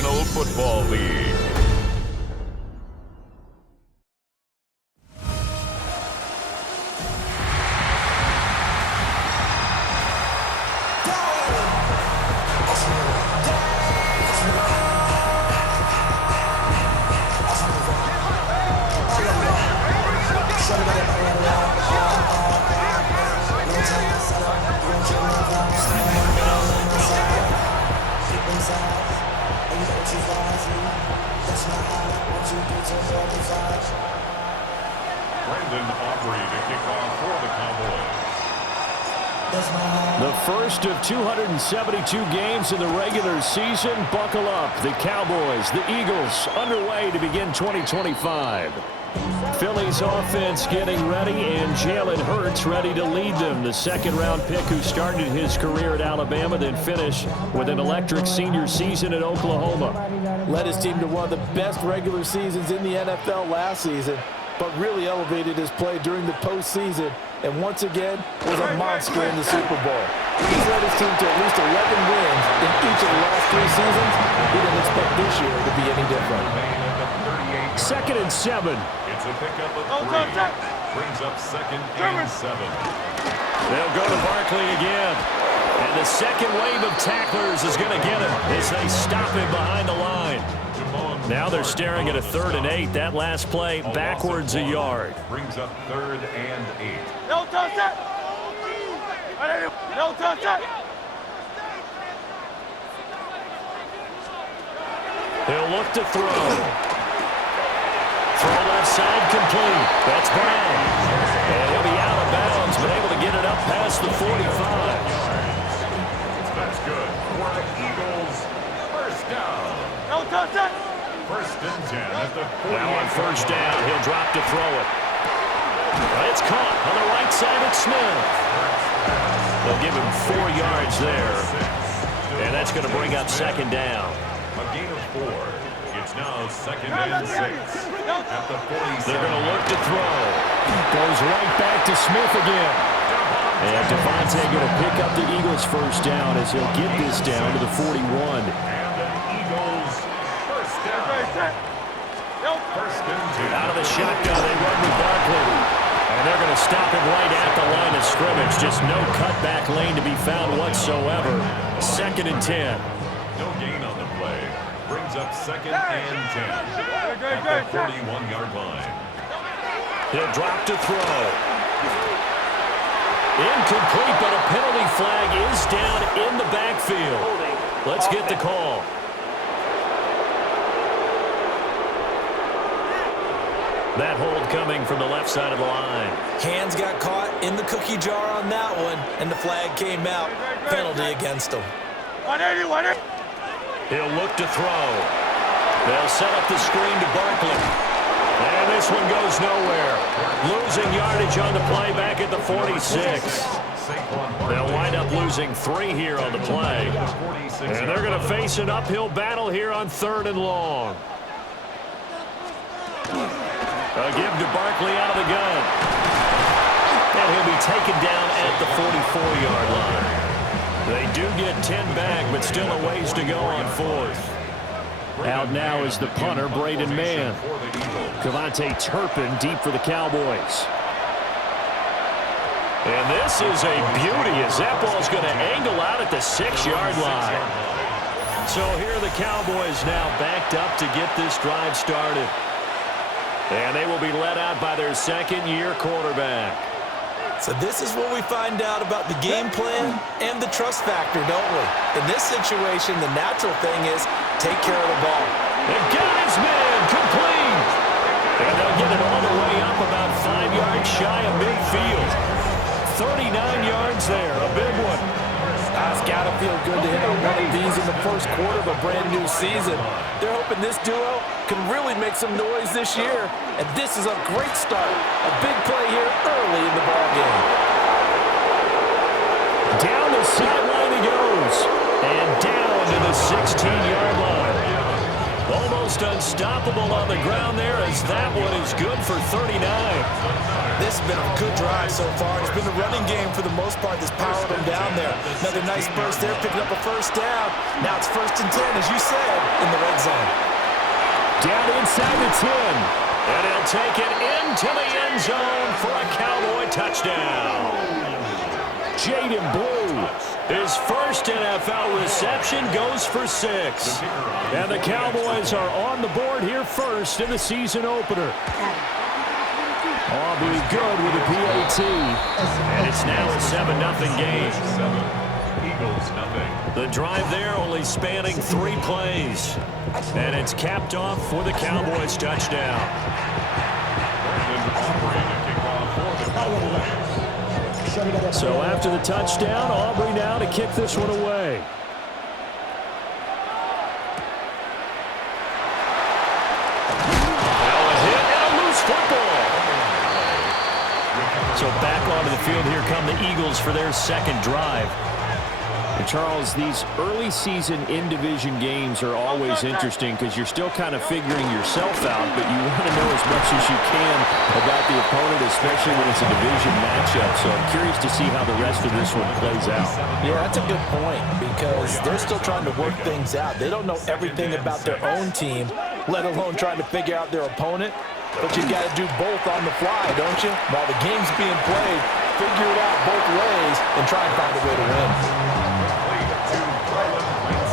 National Football League. The first of 272 games in the regular season. Buckle up. The Cowboys, the Eagles, underway to begin 2025. Philly's offense getting ready, and Jalen Hurts ready to lead them. The second-round pick who started his career at Alabama, then finished with an electric senior season at Oklahoma. Led his team to one of the best regular seasons in the NFL last season, but really elevated his play during the postseason, and once again was a monster in the Super Bowl. He's led his team to at least 11 wins in each of the last 3 seasons. He didn't expect this year to be any different. 2nd and 7. It's a pickup of 3. Brings up 2nd and 7. They'll go to Barkley again. And the second wave of tacklers is going to get him as they stop him behind the line. Now they're staring at a 3rd and 8. That last play backwards a yard. Brings up 3rd and 8. No touch it! No touch it! He'll look to throw. Throw left side complete. That's Brown. And he'll be out of bounds, but able to get it up past the 45. That's good for the Eagles. First down. No touch it! 1st and 10 at the 40. Now on first down, he'll drop to throw it. It's caught on the right side of Smith. They'll give him 4 yards there. And that's going to bring up 2nd down. A gain of 4. It's now 2nd and 6 at the 47. They're going to look to throw. Goes right back to Smith again. And Devontae going to pick up the Eagles' first down as he'll get this down to the 41. And the Eagles first down. First and 2. Out of the shotgun, they run with Barkley. And they're going to stop him right at the line of scrimmage. Just no cutback lane to be found whatsoever. 2nd and 10. No gain on the play. Brings up 2nd and 10 at the 41-yard line. He'll drop to throw. Incomplete, but a penalty flag is down in the backfield. Let's get the call. That hold coming from the left side of the line. Hands got caught in the cookie jar on that one, and the flag came out. Penalty against him. 180. He'll look to throw. They'll set up the screen to Barkley. And this one goes nowhere. Losing yardage on the play back at the 46. They'll wind up losing 3 here on the play. And they're going to face an uphill battle here on 3rd and long. A give to Barkley out of the gun. And he'll be taken down at the 44-yard line. They do get 10 back, but still a ways to go on 4th. Out now is the punter, Braden Mann. Cavante Turpin deep for the Cowboys. And this is a beauty as that ball's going to angle out at the 6-yard line. So here are the Cowboys now backed up to get this drive started. And they will be led out by their 2nd-year quarterback. So this is what we find out about the game plan and the trust factor, don't we? In this situation, the natural thing is take care of the ball. And got his man complete. And they'll get it all the way up about 5 yards shy of midfield. 39 yards there, a big one. It's got to feel good to hit on one of these in the first quarter of a brand new season. They're hoping this duo can really make some noise this year. And this is a great start. A big play here early in the ballgame. Down the sideline he goes. And down to the 16-yard line. Almost unstoppable on the ground there as that one is good for 39. This has been a good drive so far. It's been a running game for the most part that's powered them down there. Another nice burst there, picking up a first down. Now it's 1st and 10, as you said, in the red zone. Down inside the 10. And he'll take it into the end zone for a Cowboy touchdown. Jaden Blue, his first NFL reception, goes for 6. And the Cowboys are on the board here first in the season opener. Aubrey good with a PAT. And it's now a 7-0 game. 7, Eagles nothing. The drive there only spanning 3 plays. And it's capped off for the Cowboys touchdown. So after the touchdown, Aubrey now to kick this one away. Now a hit and a loose football. So back onto the field, here come the Eagles for their second drive. And Charles, these early season in-division games are always interesting because you're still kind of figuring yourself out, but you want to know as much as you can about the opponent, especially when it's a division matchup. So I'm curious to see how the rest of this one plays out. Yeah, that's a good point because they're still trying to work things out. They don't know everything about their own team, let alone trying to figure out their opponent. But you got to do both on the fly, don't you? While the game's being played, figure it out both ways and try and find a way to win.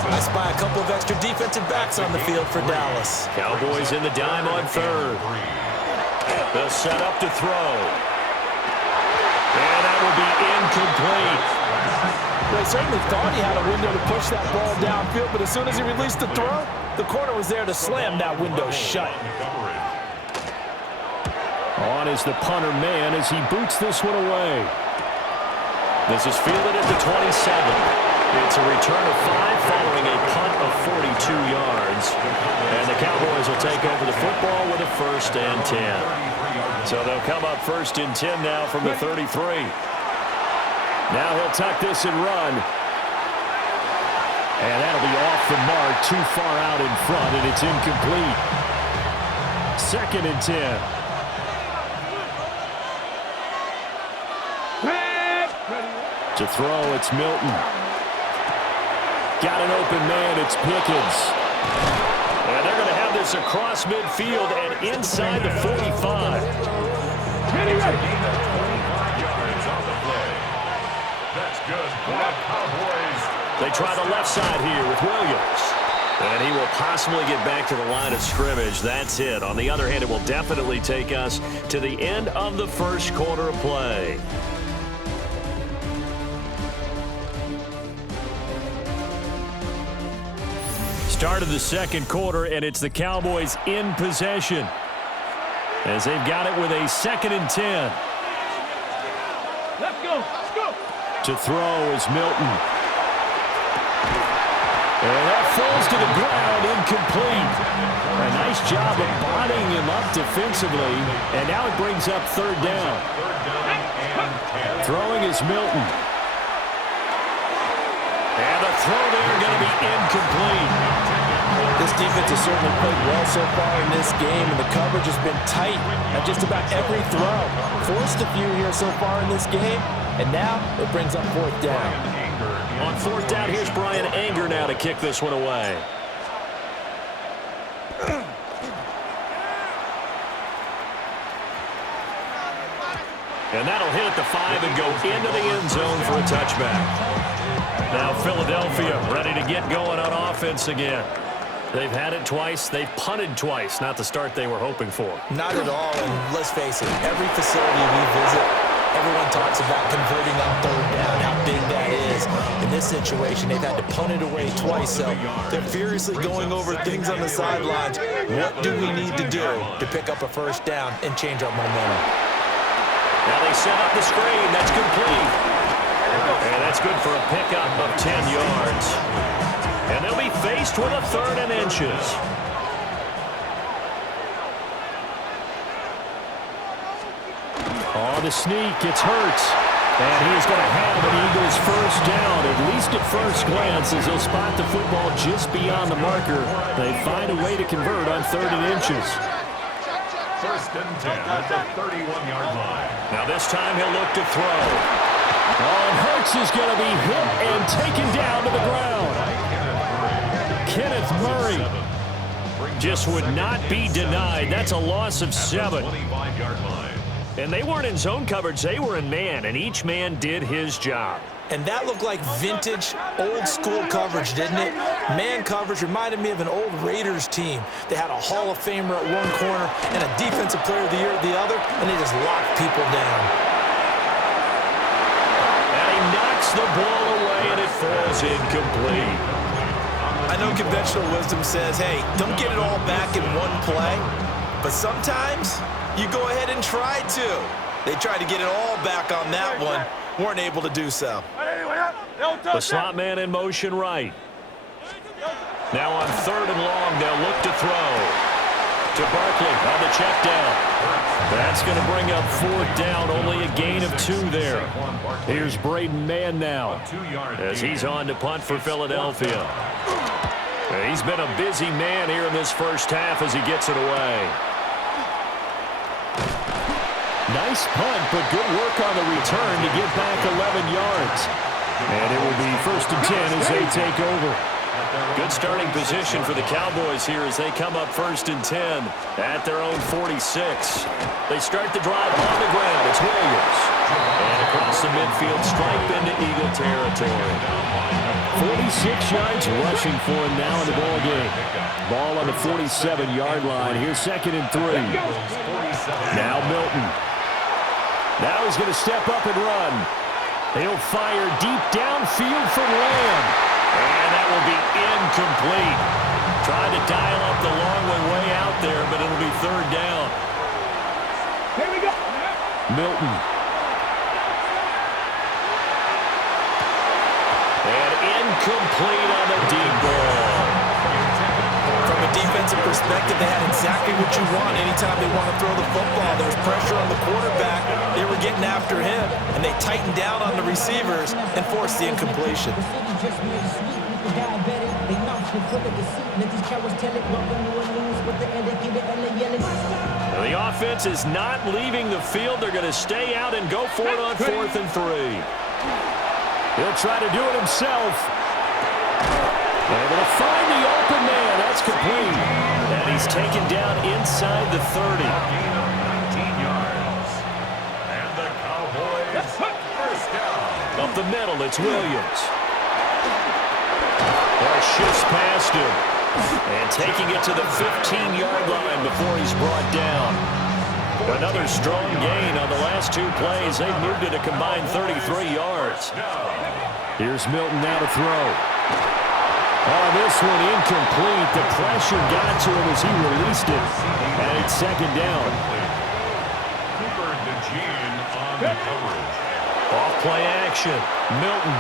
I spy a couple of extra defensive backs on the field for Dallas. Cowboys in the dime on 3rd. They'll set up to throw. And that will be incomplete. They certainly thought he had a window to push that ball downfield, but as soon as he released the throw, the corner was there to slam that window shut. On is the punter man as he boots this one away. This is fielded at the 27. It's a return of 5 following a punt of 42 yards. And the Cowboys will take over the football with a 1st and 10. So they'll come up 1st and 10 now from the 33. Now he'll tuck this and run. And that'll be off the mark, too far out in front, and it's incomplete. 2nd and 10. To throw, it's Milton. Got an open man, it's Pickens. And they're going to have this across midfield and inside the 45. That's good for the Cowboys. They try the left side here with Williams. And he will possibly get back to the line of scrimmage. That's it. On the other hand, it will definitely take us to the end of the first quarter of play. Start of the second quarter, and it's the Cowboys in possession as they've got it with a 2nd and 10. Let's go. Let's go. To throw is Milton. And that falls to the ground, incomplete. A nice job of bodying him up defensively, and now it brings up 3rd down. Throwing is Milton. And the throw there going to be incomplete. This defense has certainly played well so far in this game, and the coverage has been tight at just about every throw. Forced a few here so far in this game, and now it brings up 4th down. On 4th down, here's Brian Anger now to kick this one away. And that'll hit at the 5 and go into the end zone for a touchback. Now Philadelphia ready to get going on offense again. They've had it twice. They've punted twice. Not the start they were hoping for. Not at all, and let's face it, every facility we visit, everyone talks about converting on 3rd down, how big that is. In this situation, they've had to punt it away twice, so they're furiously going over things on the sidelines. What do we need to do to pick up a 1st down and change our momentum? Now they set up the screen. That's complete. And that's good for a pickup of 10 yards. And they'll be faced with a 3rd and inches. On the sneak, it's Hurts. And he is going to have an Eagles first down, at least at first glance, as they'll spot the football just beyond the marker. They find a way to convert on 3rd and inches. First and 10 at the 31-yard line. Now this time he'll look to throw. Oh, and Hurts is going to be hit and taken down to the ground. Kenneth Murray just would not be denied. That's a loss of 7. 25-yard line. And they weren't in zone coverage. They were in man, and each man did his job. And that looked like vintage, old-school coverage, didn't it? Man coverage reminded me of an old Raiders team. They had a Hall of Famer at one corner and a Defensive Player of the Year at the other, and they just locked people down. And he knocks the ball away, and it falls incomplete. I know conventional wisdom says, hey, don't get it all back in one play, but sometimes you go ahead and try to. They tried to get it all back on that one. Weren't able to do so. The slot man in motion right. Now on 3rd and long, they'll look to throw. To Barkley on the check down. That's going to bring up 4th down. Only a gain of 2 there. Here's Braden Mann now as he's on to punt for Philadelphia. He's been a busy man here in this first half as he gets it away. Nice punt, but good work on the return to get back 11 yards. And it will be 1st and 10 as they take over. Good starting position for the Cowboys here as they come up 1st and 10 at their own 46. They start the drive on the ground. It's Williams. And across the midfield, stripe into Eagle territory. 46 yards rushing for him now in the ball game. Ball on the 47-yard line. Here's 2nd and 3. Now Milton. Now he's going to step up and run. He'll fire deep downfield from Lamb. And that will be incomplete. Trying to dial up the long way out there, but it'll be 3rd down. Here we go. Milton. And incomplete on the deep ball. From a defensive perspective, they had exactly what you want anytime they want to throw the football. There was pressure on the quarterback. They were getting after him, and they tightened down on the receivers and forced the incompletion. The offense is not leaving the field. They're going to stay out and go for it on 4th and 3. He'll try to do it himself. Able to find the open man. That's complete. And he's taken down inside the 30. 19 yards. And the Cowboys first down. Up the middle, it's Williams. Shifts past him. And taking it to the 15-yard line before he's brought down. Another strong gain on the last 2 plays. They've moved it a combined 33 yards. Here's Milton now to throw. Oh, this one incomplete. The pressure got to him as he released it. And it's 2nd down. Cooper DeJean on the coverage. Off play action. Milton.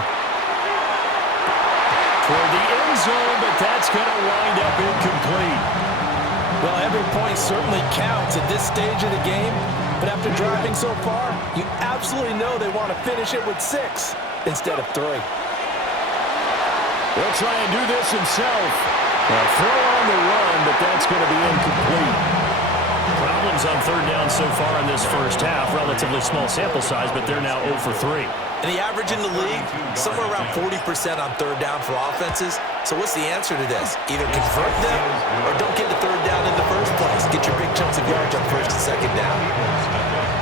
Toward the end zone, but that's going to wind up incomplete. Well, every point certainly counts at this stage of the game. But after driving so far, you absolutely know they want to finish it with 6 instead of 3. He'll try and do this himself. A throw on the run, but that's going to be incomplete. Problems on 3rd down so far in this first half. Relatively small sample size, but they're now 0 for 3. And the average in the league, somewhere around 40% on 3rd down for offenses. So what's the answer to this? Either convert them or don't get to 3rd down in the first place. Get your big chunks of yards on 1st and 2nd down.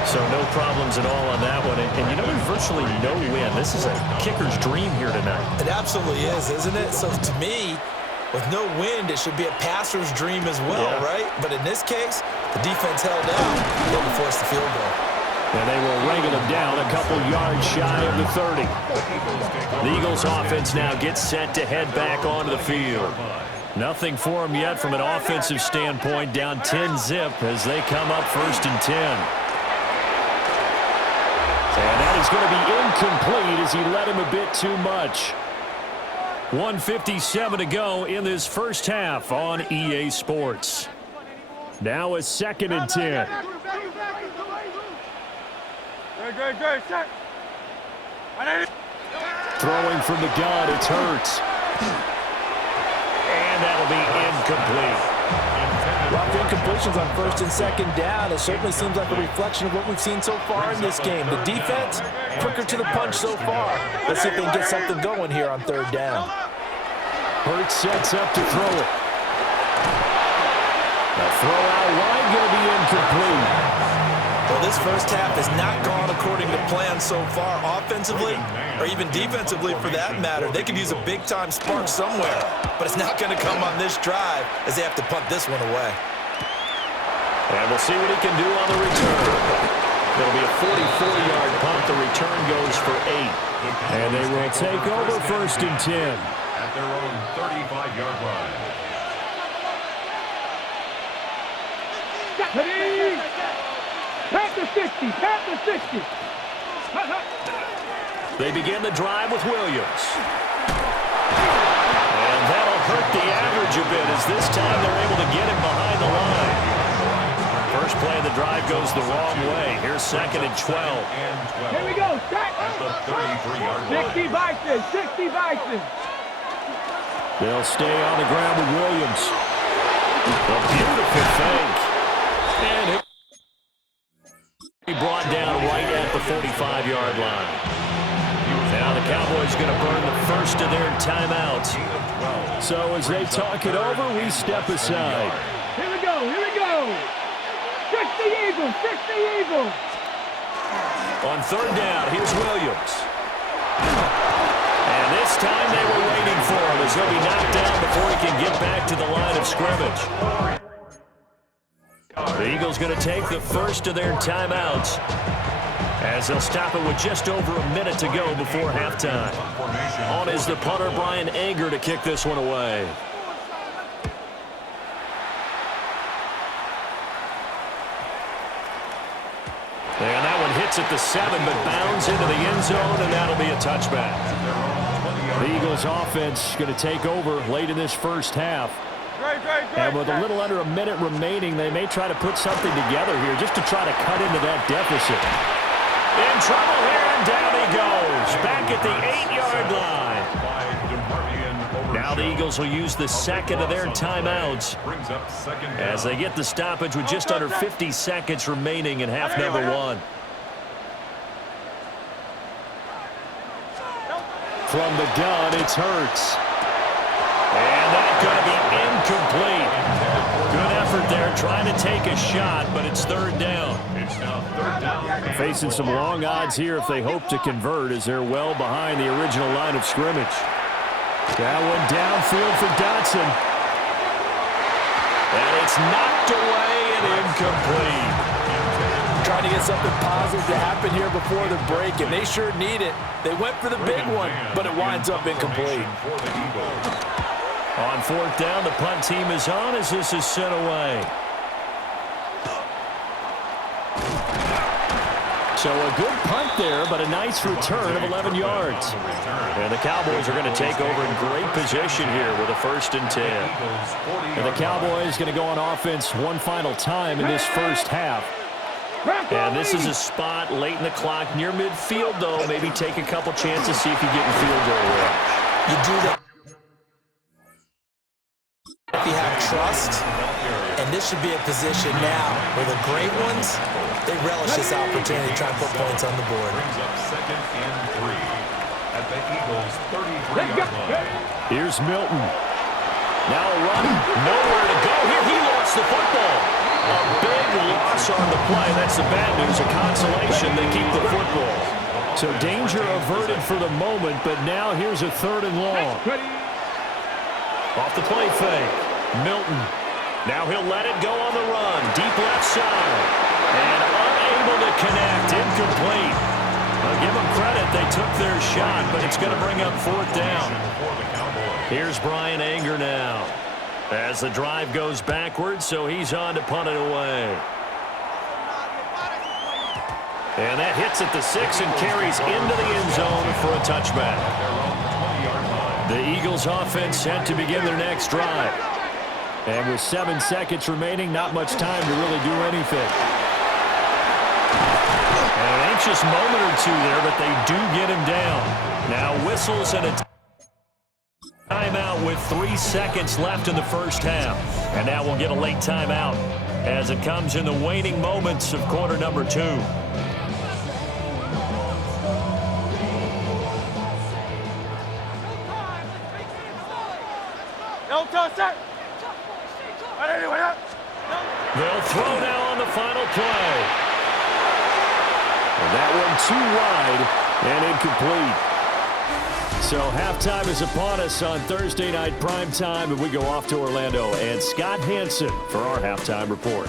So no problems at all on that one. And you know, there's virtually no win. This is a kicker's dream here tonight. It absolutely is, isn't it? So to me, with no wind, it should be a passer's dream as well, right? But in this case, the defense held out. They had to force the field goal. And they will wrangle him down a couple yards shy of the 30. The Eagles offense now gets set to head back onto the field. Nothing for them yet from an offensive standpoint. Down 10-zip as they come up 1st and 10. And that is going to be incomplete as he led him a bit too much. 1:57 to go in this first half on EA Sports. Now it's 2nd and 10. Good, set. Throwing from the gun, it's Hurts. And that'll be incomplete. Rough incompletions on first and second down. It certainly seems like a reflection of what we've seen so far in this game. The defense, quicker to the punch so far. Let's see if they can get something going here on third down. Hurts sets up to throw it. The throw out wide going to be incomplete. Well, this first half has not gone according to plan so far offensively, or even defensively for that matter. They could use a big-time spark somewhere, but it's not going to come on this drive as they have to punt this one away. And we'll see what he can do on the return. It'll be a 44-yard punt. The return goes for 8. And they will take over first and 10. At their own 35-yard line. Panther 60, Panther 60. They begin the drive with Williams. And that'll hurt the average a bit as this time they're able to get him behind the line. First play of the drive goes the wrong way. Here's second and 12. Here we go, Jack. At the 33-yard line. 60 Bison, 60 Bison. They'll stay on the ground with Williams. A beautiful fake. And he brought down right at the 45-yard line. Now the Cowboys going to burn the first of their timeouts. So as they talk it over, we step aside. Here we go, here we go. 60 Eagles, 60 Eagles. On third down, here's Williams. And this time they were waiting for him as he'll be knocked down before he can get back to the line of scrimmage. The Eagles going to take the first of their timeouts as they'll stop it with just over a minute to go before halftime. On is the punter, Brian Anger, to kick this one away. And that one hits at the 7, but bounds into the end zone, and that'll be a touchback. The Eagles offense going to take over late in this first half. And with a little under a minute remaining, they may try to put something together here just to try to cut into that deficit. In trouble here, and down he goes. Back at the 8-yard line. Now the Eagles will use the second of their timeouts as they get the stoppage with just under 50 seconds remaining in half number 1. From the gun, it's Hurts. And that's going to be incomplete. Good effort there trying to take a shot, but it's third down. It's now third down. Facing some long odds here if they hope to convert as they're well behind the original line of scrimmage. That one downfield for Dotson. And it's knocked away and incomplete. Trying to get something positive to happen here before the break, and they sure need it. They went for the big one, but it winds up incomplete. On fourth down, the punt team is on as this is sent away. So a good punt there, but a nice return of 11 yards. And the Cowboys are going to take over in great position here with a 1st and 10. And the Cowboys going to go on offense one final time in this first half. And this is a spot late in the clock near midfield, though. Maybe take a couple chances, see if you get in field goal range. You do that if you have trust, and this should be a position now where the great ones, they relish this opportunity to try and put points on the board. Brings up 2nd and 3 at the Eagles' 33-yard line. Here's Milton. Now a run, nowhere to go here. He lost the football. A big loss on the play. That's the bad news. A consolation, they keep the football. So danger averted for the moment, but now here's a 3rd and long. Off the play fake, Milton. Now he'll let it go on the run. Deep left side. And unable to connect. Incomplete. I'll give them credit. They took their shot, but it's going to bring up 4th down. Here's Brian Anger now. As the drive goes backwards, so he's on to punt it away. And that hits at the 6 and carries into the end zone for a touchback. The Eagles offense set to begin their next drive. And with 7 seconds remaining, not much time to really do anything. And an anxious moment or two there, but they do get him down. Now whistles and a timeout with 3 seconds left in the first half. And now we'll get a late timeout as it comes in the waning moments of quarter number 2. They'll throw now on the final play. And that one too wide and incomplete. So halftime is upon us on Thursday night primetime, and we go off to Orlando. And Scott Hansen for our halftime report.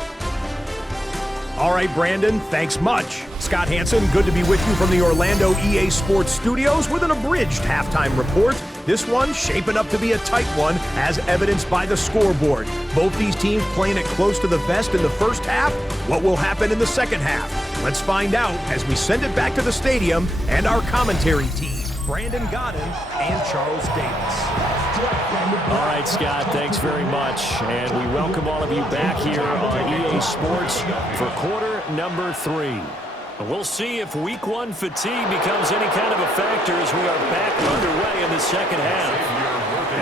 All right, Brandon, thanks much. Scott Hansen, good to be with you from the Orlando EA Sports Studios with an abridged halftime report. This one shaping up to be a tight one, as evidenced by the scoreboard. Both these teams playing it close to the vest in the first half. What will happen in the second half? Let's find out as we send it back to the stadium and our commentary team, Brandon Godden and Charles Davis. All right, Scott, thanks very much. And we welcome all of you back here on EA Sports for quarter number 3. We'll see if week 1 fatigue becomes any kind of a factor as we are back underway in the second half.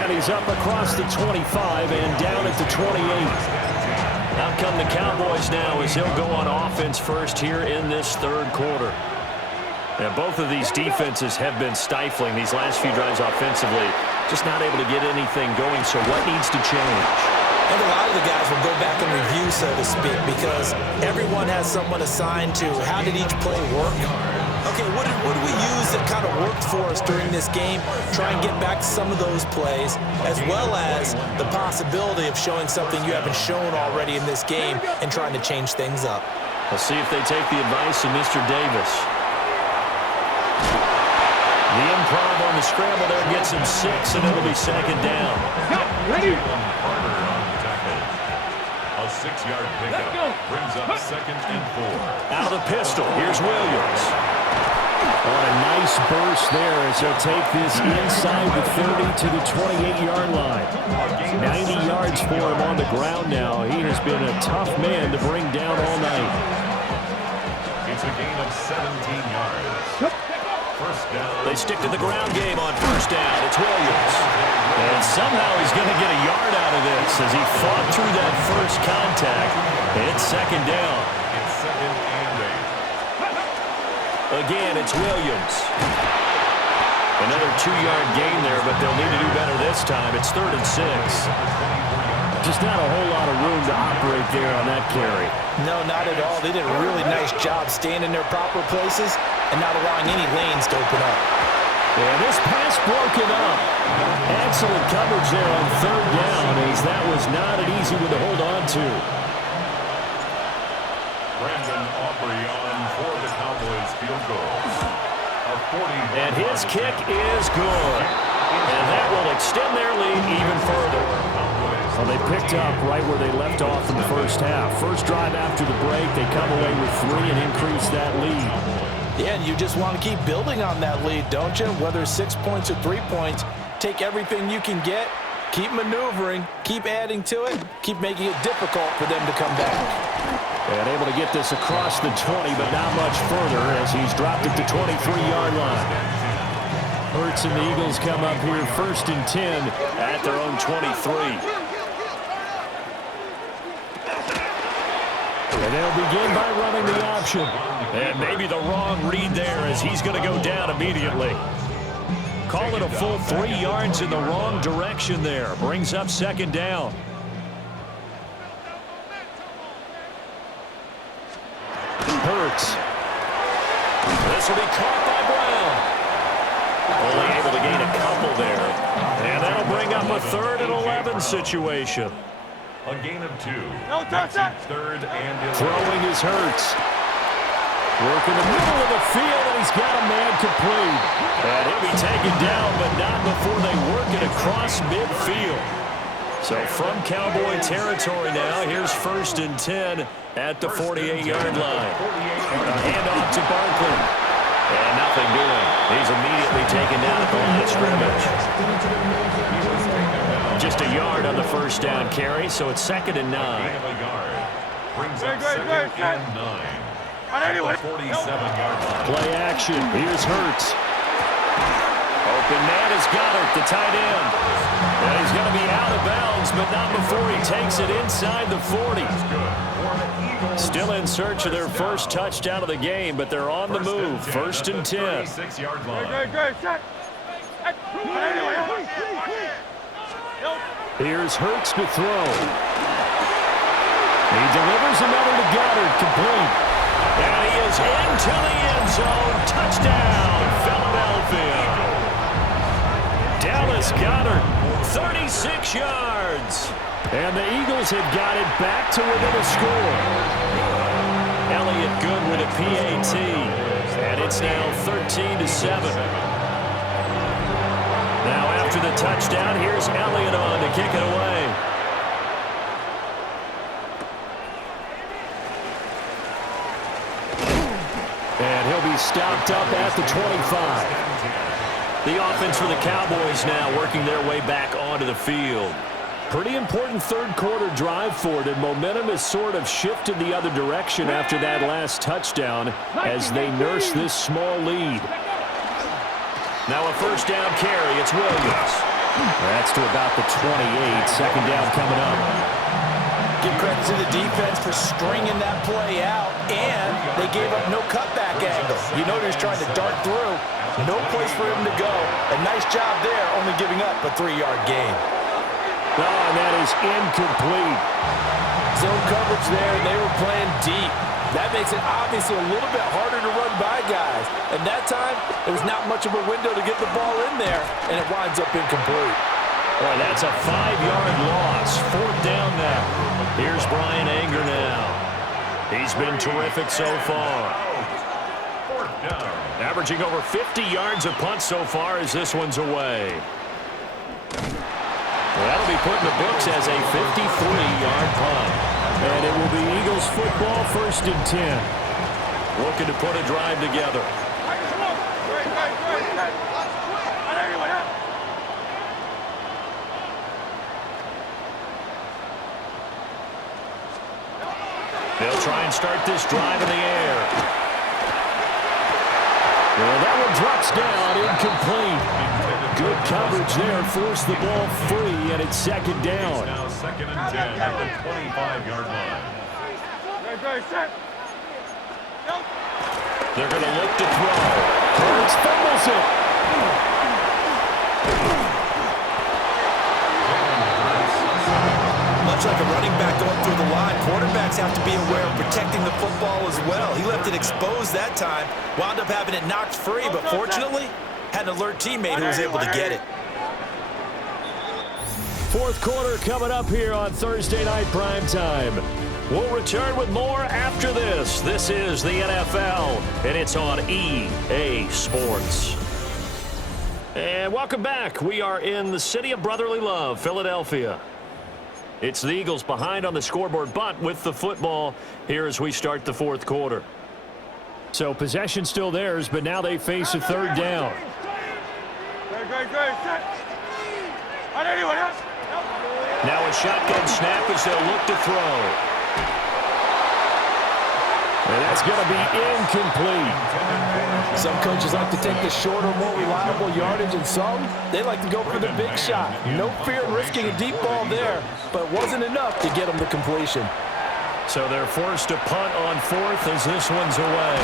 And he's up across the 25 and down at the 28. Out come the Cowboys now as he'll go on offense first here in this third quarter. And both of these defenses have been stifling these last few drives offensively. Just not able to get anything going, so what needs to change? And a lot of the guys will go back and review, so to speak, because everyone has someone assigned to how did each play work. Okay, what did we use that kind of worked for us during this game? Try and get back to some of those plays, as well as the possibility of showing something you haven't shown already in this game and trying to change things up. We'll see if they take the advice of Mr. Davis. The improv on the scramble there gets him 6, and it'll be second down. Ready? A 6-yard pickup brings up second and 4. Out of the pistol, here's Williams. On a nice burst there as he'll take this inside the 30 to the 28-yard line. 90 yards for him on the ground now. He has been a tough man to bring down all night. It's a gain of 17 yards. First down. They stick to the ground game on first down. It's Williams. And somehow he's going to get a yard out of this as he fought through that first contact. It's second down. It's second and 8. Again, it's Williams. Another 2-yard gain there, but they'll need to do better this time. It's third and 6. Just not a whole lot of room to operate there on that carry. No, not at all. They did a really nice job staying in their proper places and not allowing any lanes to open up. And this pass broken up. Excellent coverage there on third down, as that was not an easy one to hold on to. Brandon Aubrey on for the Cowboys field goal. And his kick is good. And that will extend their lead even further. Well, they picked up right where they left off in the first half. First drive after the break, they come away with 3 and increase that lead. Yeah, and you just want to keep building on that lead, don't you? Whether it's 6 points or 3 points, take everything you can get, keep maneuvering, keep adding to it, keep making it difficult for them to come back. And able to get this across the 20, but not much further as he's dropped at the 23-yard line. Hurts and the Eagles come up here first and 10 at their own 23. And they'll begin by running the option. And maybe the wrong read there as he's going to go down immediately. Call it a full 3 yards in the wrong direction there. Brings up second down. Hurts. This will be caught by Brown. Only able to gain a couple there. And that'll bring up a 3rd and 11 situation. A gain of 2. No touchdown. Third and 11. Throwing his Hurts. Working the middle of the field, and he's got a man complete. And he'll be taken down, but not before they work it across midfield. So from Cowboy territory now, here's first and 10 at the 48-yard line. A handoff to Barkley. And nothing doing. He's immediately taken down at the line of scrimmage. Just a yard on the first down carry, so it's second and 9. Brings up second and 9. at the 47-yard line. Play action. Here's Hurts. Open man has got it, the tight end. And he's going to be out of bounds, but not before he takes it inside the 40. Still in search of their first touchdown of the game, but they're on the move. First and 10. 36-yard line. Here's Hurts to throw. He delivers another to Goddard, complete. And he is into the end zone. Touchdown, Philadelphia. Dallas Goddard, 36 yards. And the Eagles have got it back to within a score. Elliott good with a PAT. And it's now 13-7. Now after the touchdown, here's Elliott on to kick it away. And he'll be stopped up at the 25. The offense for the Cowboys now working their way back onto the field. Pretty important third quarter drive for them. Momentum has sort of shifted the other direction after that last touchdown as they nurse this small lead. Now a first down carry. It's Williams. That's to about the 28. Second down coming up. Give credit to the defense for stringing that play out, and they gave up no cutback angle. You know they're trying to dart through. No place for him to go. A nice job there, only giving up a 3-yard gain. Oh, and that is incomplete. Zone coverage there, and they were playing deep. That makes it obviously a little bit harder to run by guys. And that time, there was not much of a window to get the ball in there, and it winds up incomplete. Boy, that's a 5-yard loss. Fourth down now. Here's Brian Anger now. He's been terrific so far. Averaging over 50 yards a punt so far as this one's away. Well, that'll be put in the books as a 53-yard punt. And it will be Eagles football, first and 10. Looking to put a drive together. They'll try and start this drive in the air. Well, that one drops down, incomplete. Good coverage there, forced the ball free, and it's second down. Now second and 10 at the 25-yard line. They're going to look to throw. Hurts fumbles it. Much like a running back going through the line, quarterbacks have to be aware of protecting the football as well. He left it exposed that time, wound up having it knocked free, but fortunately, had an alert teammate who was able to get it. Fourth quarter coming up here on Thursday Night Primetime. We'll return with more after this. This is the NFL, and it's on EA Sports. And welcome back. We are in the city of brotherly love, Philadelphia. It's the Eagles behind on the scoreboard, but with the football here as we start the fourth quarter. So possession still theirs, but now they face a third down. Now a shotgun snap as they'll look to throw. And that's going to be incomplete. Some coaches like to take the shorter, more reliable yardage, and some, they like to go for the big shot. No fear in risking a deep ball there, but it wasn't enough to get them to completion. So they're forced to punt on fourth as this one's away.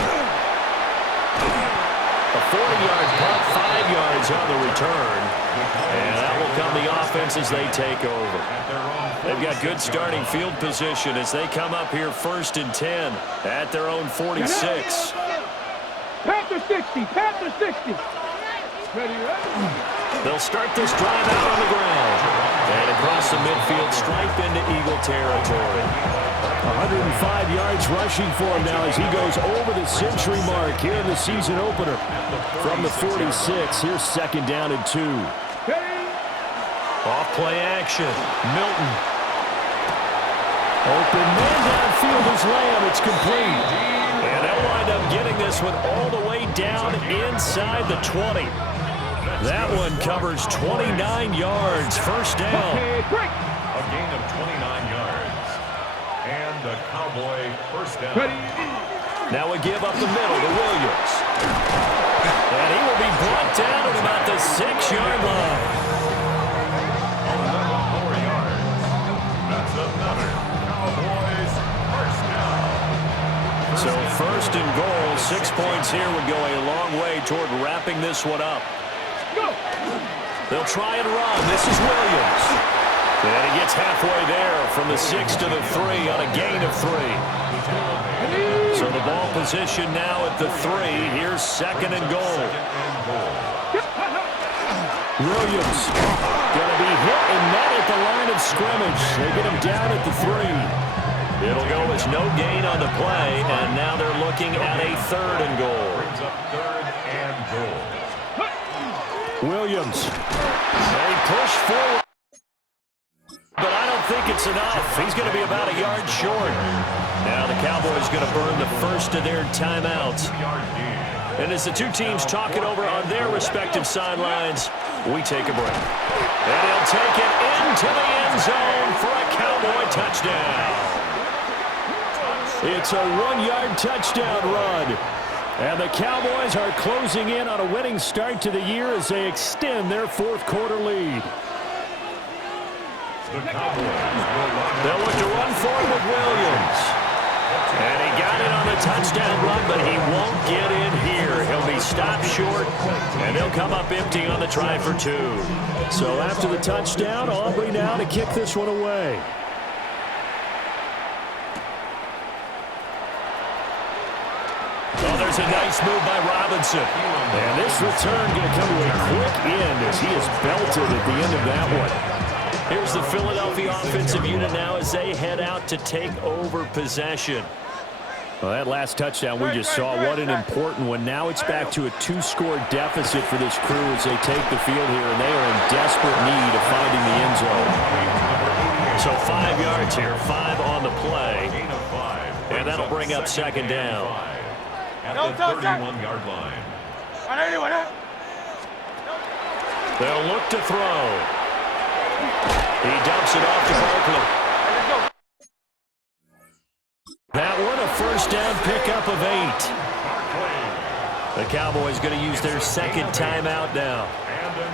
A 40-yard punt, 5 yards on the return. And that will come the offense as they take over. They've got good starting field position as they come up here first and 10 at their own 46. Panther 60, Panther 60. Ready, They'll start this drive out on the ground. And across the midfield, stripe into Eagle territory. 105 yards rushing for him now as he goes over the century mark here in the season opener. From the 46, here's second down and 2. Off play action. Milton. Open man downfield is Lamb. It's complete. And they'll wind up getting this one all the way down inside the 20. That one covers 29 yards. First down. A gain of 29 yards. And the Cowboy first down. Now a give up the middle to Williams. And he will be brought down at about the 6-yard line. Another 4 yards. That's another Cowboys first down. So first and goal, 6 points here would go a long way toward wrapping this one up. They'll try and run. This is Williams. And he gets halfway there from the 6 to the 3 on a gain of 3. So the ball position now at the 3. Here's second and goal. Williams going to be hit and met at the line of scrimmage. They get him down at the 3. It'll go as no gain on the play, and now they're looking at a third and goal. Brings up third and goal. Williams. They push forward. But I don't think it's enough. He's going to be about a yard short. Now the Cowboys going to burn the first of their timeouts. And as the two teams talk it over on their respective sidelines, we take a break. And he'll take it into the end zone for a Cowboy touchdown. It's a 1-yard touchdown run. And the Cowboys are closing in on a winning start to the year as they extend their fourth-quarter lead. They'll look to run forward with Williams. And he got it on the touchdown run, but he won't get in here. He'll be stopped short, and they'll come up empty on the try for 2. So after the touchdown, Aubrey now to kick this one away. Oh, there's a nice move by Robinson. And this return going to come to a quick end as he is belted at the end of that one. Here's the Philadelphia offensive unit now as they head out to take over possession. Well, that last touchdown we just saw, what an important one. Now it's back to a 2-score deficit for this crew as they take the field here, and they are in desperate need of finding the end zone. So 5 yards here, 5 on the play. And that'll bring up second down. At the 31-yard line. They'll look to throw. He dumps it off to Barkley. That one a first down pickup of 8. The Cowboys going to use their second timeout now.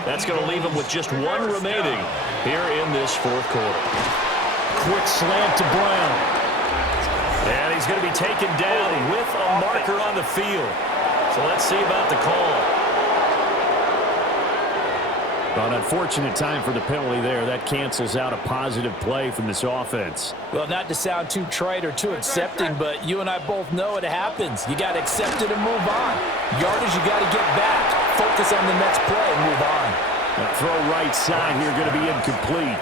That's going to leave them with just 1 remaining here in this fourth quarter. Quick slant to Brown. And he's going to be taken down with a marker on the field. So let's see about the call. Well, an unfortunate time for the penalty there. That cancels out a positive play from this offense. Well, not to sound too trite or too accepting, but you and I both know it happens. You got to accept it and move on. Yardage, you got to get back. Focus on the next play and move on. That throw right side here going to be incomplete.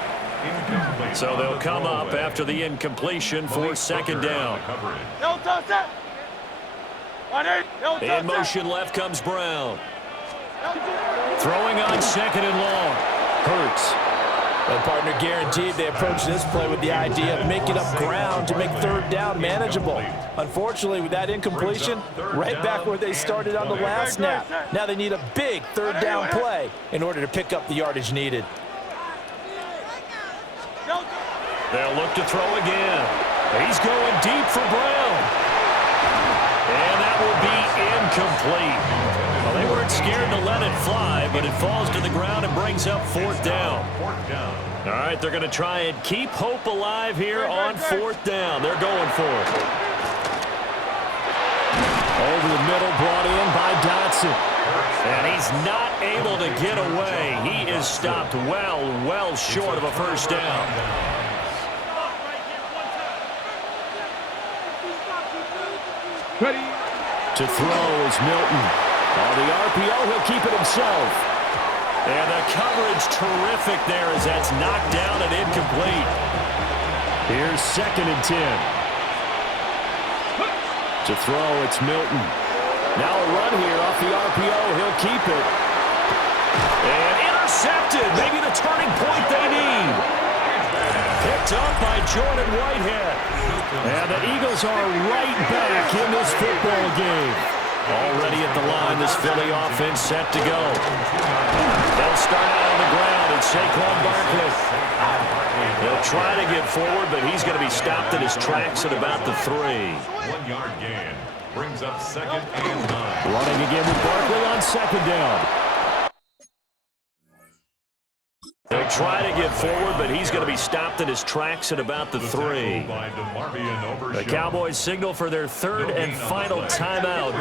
So they'll come up after the incompletion for second down. In motion left comes Brown. Throwing on second and long. Hurts. Well, partner, guaranteed they approach this play with the idea of making up ground to make third down manageable. Unfortunately, with that incompletion, right back where they started on the last snap. Now they need a big third down play in order to pick up the yardage needed. They'll look to throw again. He's going deep for Brown. And that will be incomplete. Well, they weren't scared to let it fly, but it falls to the ground and brings up fourth down. All right, they're going to try and keep hope alive here on fourth down. They're going for it. Over the middle, brought in by Dotson. And he's not able to get away. He is stopped well short of a first down. Ready. To throw is Milton. On the RPO, he'll keep it himself. And the coverage terrific there as that's knocked down and incomplete. Here's second and 10. To throw, it's Milton. Now a run here off the RPO. He'll keep it. And intercepted. Maybe the turning point they need. Picked up by Jordan Whitehead. And the Eagles are right back in this football game. Already at the line, this Philly offense set to go. They'll start out on the ground. It's Saquon Barkley. They'll try to get forward, but he's going to be stopped in his tracks at about the 3. 1 yard gain. Brings up 2nd and 9. Running again with Barkley on 2nd down. They'll try to get forward, but he's going to be stopped in his tracks at about the 3. The Cowboys signal for their 3rd and final timeout.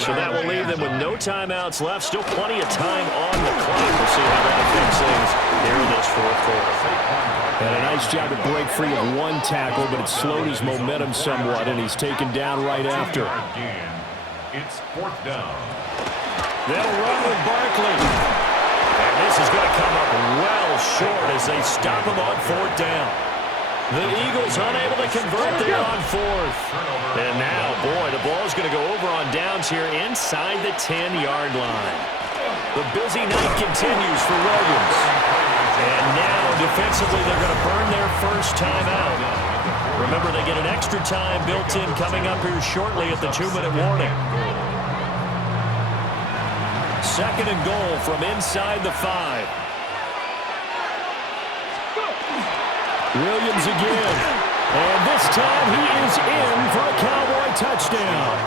So that will leave them with no timeouts left. Still plenty of time on the clock. We'll see how that affects things here in this 4th quarter. And a nice job to break free of one tackle, but it slowed his momentum somewhat, and he's taken down right after. It's 4th down. They'll run with Barkley. And this is going to come up well short as they stop him on 4th down. The Eagles unable to convert there on 4th. And now, boy, the ball's going to go over on downs here inside the 10-yard line. The busy night continues for Williams. And now, defensively, they're going to burn their first timeout. Remember, they get an extra time built in coming up here shortly at the 2-minute warning. 2nd and goal from inside the 5. Williams again. And this time he is in for a Cowboy touchdown.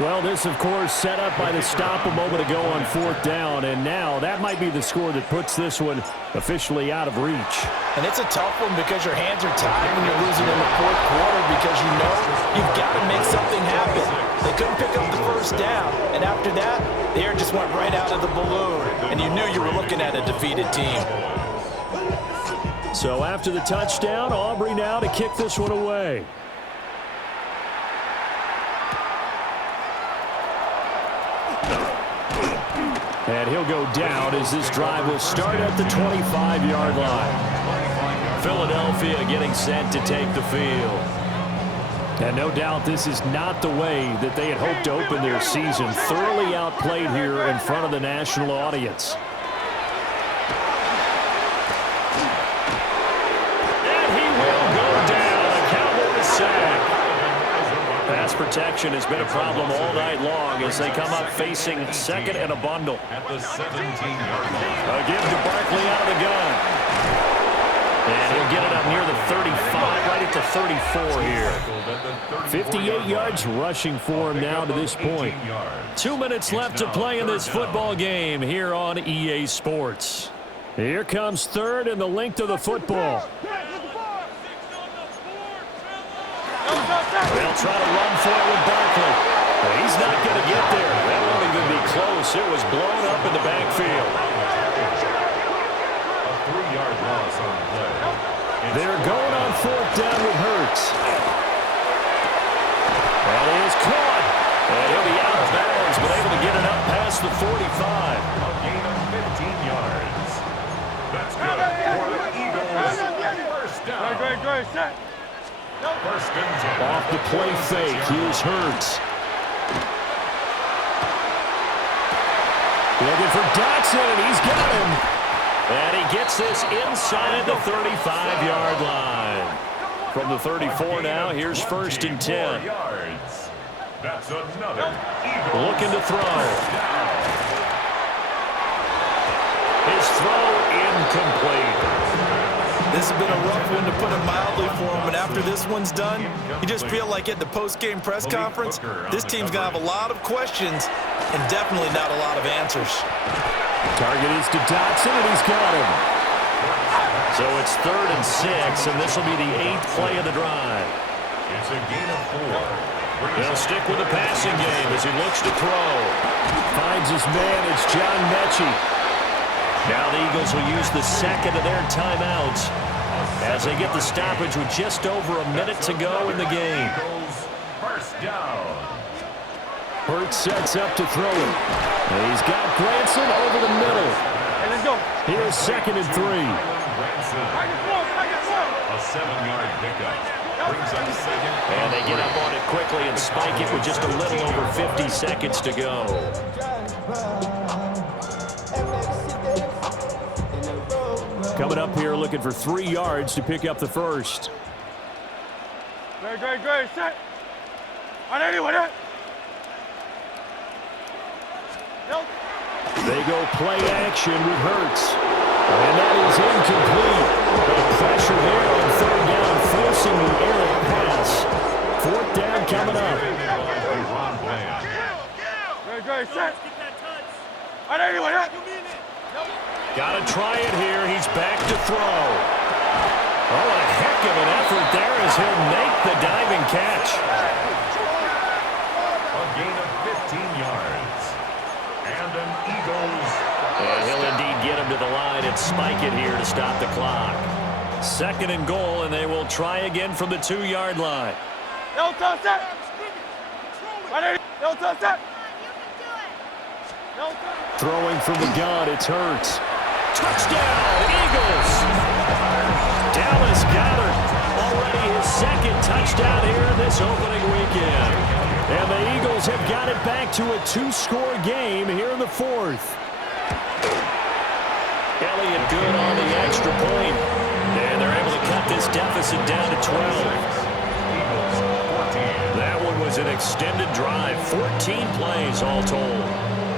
Well, this, of course, set up by the stop a moment ago on 4th down. And now that might be the score that puts this one officially out of reach. And it's a tough one because your hands are tied when you're losing in the 4th quarter because you know you've got to make something happen. They couldn't pick up the first down. And after that, the air just went right out of the balloon. And you knew you were looking at a defeated team. So after the touchdown, Aubrey now to kick this one away. And he'll go down as this drive will start at the 25-yard line. Philadelphia getting set to take the field. And no doubt this is not the way that they had hoped to open their season. Thoroughly outplayed here in front of the national audience. And he will go down. A Cowboys sack. Pass protection has been a problem all night long as they come up facing 2nd and a bundle. At the 17-yard line. A give to Barkley out of the gun. And he'll get it up near the 35, right at the 34 here. 58 yards rushing for him now to this point. 2 minutes left to play in this football game here on EA Sports. Here comes 3rd and the length of the football. They'll try to run for it with Barkley. But he's not going to get there. That won't even be close. It was blown up in the backfield. A 3-yard loss on the play. They're going on 4th down with Hurts. And he is caught. And he'll be out of bounds, but able to get it up past the 45. A gain of 15 yards. That's good for the Eagles. First down. Great, set. First and 10. Off the play fake, here's Hurts. Looking for Dotson, and he's got him. And he gets this inside the 35-yard line. From the 34 now, here's 1st and 10. Yards. That's another Eagles. Looking to throw. His throw incomplete. This has been a rough one to put it mildly for him, and after this one's done, you just feel like at the post-game press conference, this team's going to have a lot of questions and definitely not a lot of answers. Target is to Dotson, and he's got him. So it's 3rd and 6, and this will be the 8th play of the drive. It's a gain of 4. They'll stick with the passing game as he looks to throw. Finds his man, it's John Mechie. Now the Eagles will use the 2nd of their timeouts as they get the stoppage with just over a minute to go in the game. First down. Hurts sets up to throw it. He's got Granson over the middle. Hey, let's go. Here's 2nd and 3. A 7-yard pickup. Brings up 2nd. And they get up on it quickly and spike it with just a little over 50 seconds to go. Coming up here looking for 3 yards to pick up the first. Great, set. On anyone, They go play action with Hurts. And that is incomplete. The pressure there on 3rd down, forcing the errant pass. Got to try it here. He's back to throw. Oh, a heck of an effort there as he'll make the diving catch. A gain of 15 yards. And an Eagles. And he'll indeed get him to the line and spike it here to stop the clock. 2nd and goal, and they will try again from the 2-yard line. Throwing from the gun, it's Hurts. Touchdown, Eagles! Dallas Goedert, already his 2nd touchdown here this opening weekend. And the Eagles have got it back to a 2-score game here in the 4th. Elliott good on the extra point. And they're able to cut this deficit down to 12. That one was an extended drive, 14 plays all told.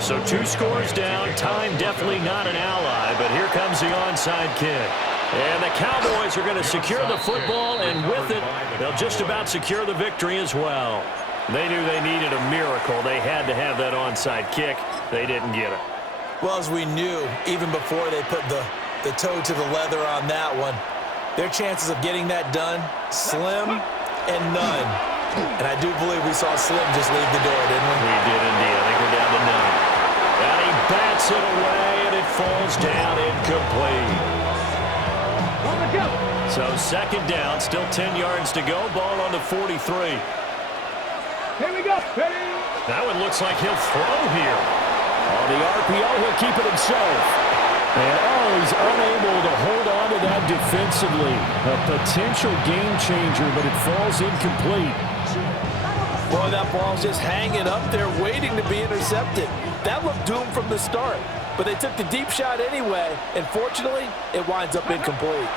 So 2 scores down, time definitely not an ally, but here comes the onside kick. And the Cowboys are going to secure the football, and with it, they'll just about secure the victory as well. They knew they needed a miracle. They had to have that onside kick. They didn't get it. Well, as we knew, even before they put the toe to the leather on that one, their chances of getting that done, slim and none. And I do believe we saw Slim just leave the door, didn't we? We did indeed. I think we're down to none. And he bats it away, and it falls down incomplete. So 2nd down, still 10 yards to go. Ball on the 43. Here we go. Ready? That one looks like he'll throw here. On the RPO, he'll keep it himself. And he's unable to hold on to that defensively. A potential game changer, but it falls incomplete. Boy, that ball's just hanging up there waiting to be intercepted. That looked doomed from the start. But they took the deep shot anyway, and fortunately, it winds up incomplete.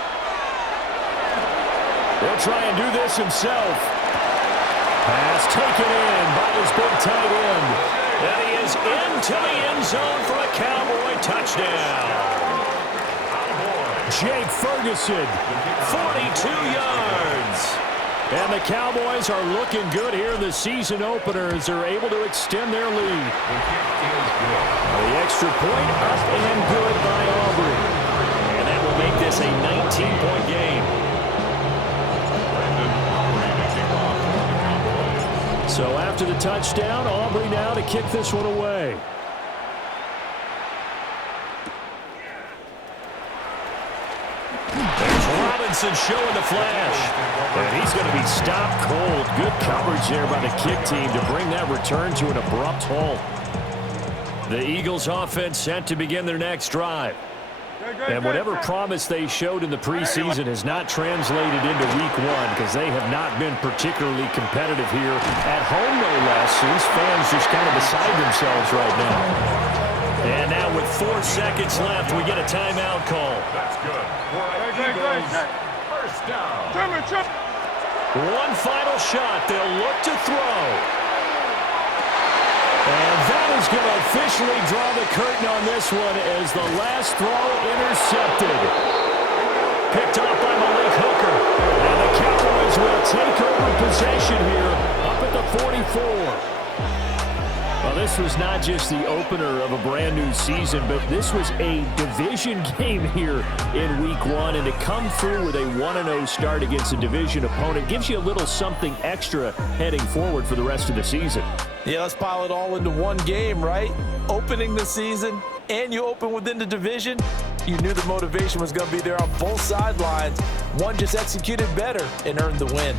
He'll try and do this himself. Pass taken in by his big tight end. And he is into the end zone for a Cowboy touchdown. Jake Ferguson, 42 yards. And the Cowboys are looking good here in the season opener as they're able to extend their lead. The extra point up and good by Aubrey. And that will make this a 19-point game. So after the touchdown, Aubrey now to kick this one away. There's Robinson showing the flash. And he's going to be stopped cold. Good coverage there by the kick team to bring that return to an abrupt halt. The Eagles offense set to begin their next drive. And whatever promise they showed in the preseason has not translated into week 1 because they have not been particularly competitive here at home, no less. These fans just kind of beside themselves right now. And now with 4 seconds left, we get a timeout call. That's good. First down. One final shot. They'll look to throw. And that is going to officially draw the curtain on this one as the last throw intercepted. Picked off by Malik Hooker. And the Cowboys will take over possession here up at the 44. Well, this was not just the opener of a brand new season, but this was a division game here in week 1. And to come through with a 1-0 start against a division opponent gives you a little something extra heading forward for the rest of the season. Yeah, let's pile it all into one game, right? Opening the season, and you open within the division. You knew the motivation was going to be there on both sidelines. One just executed better and earned the win.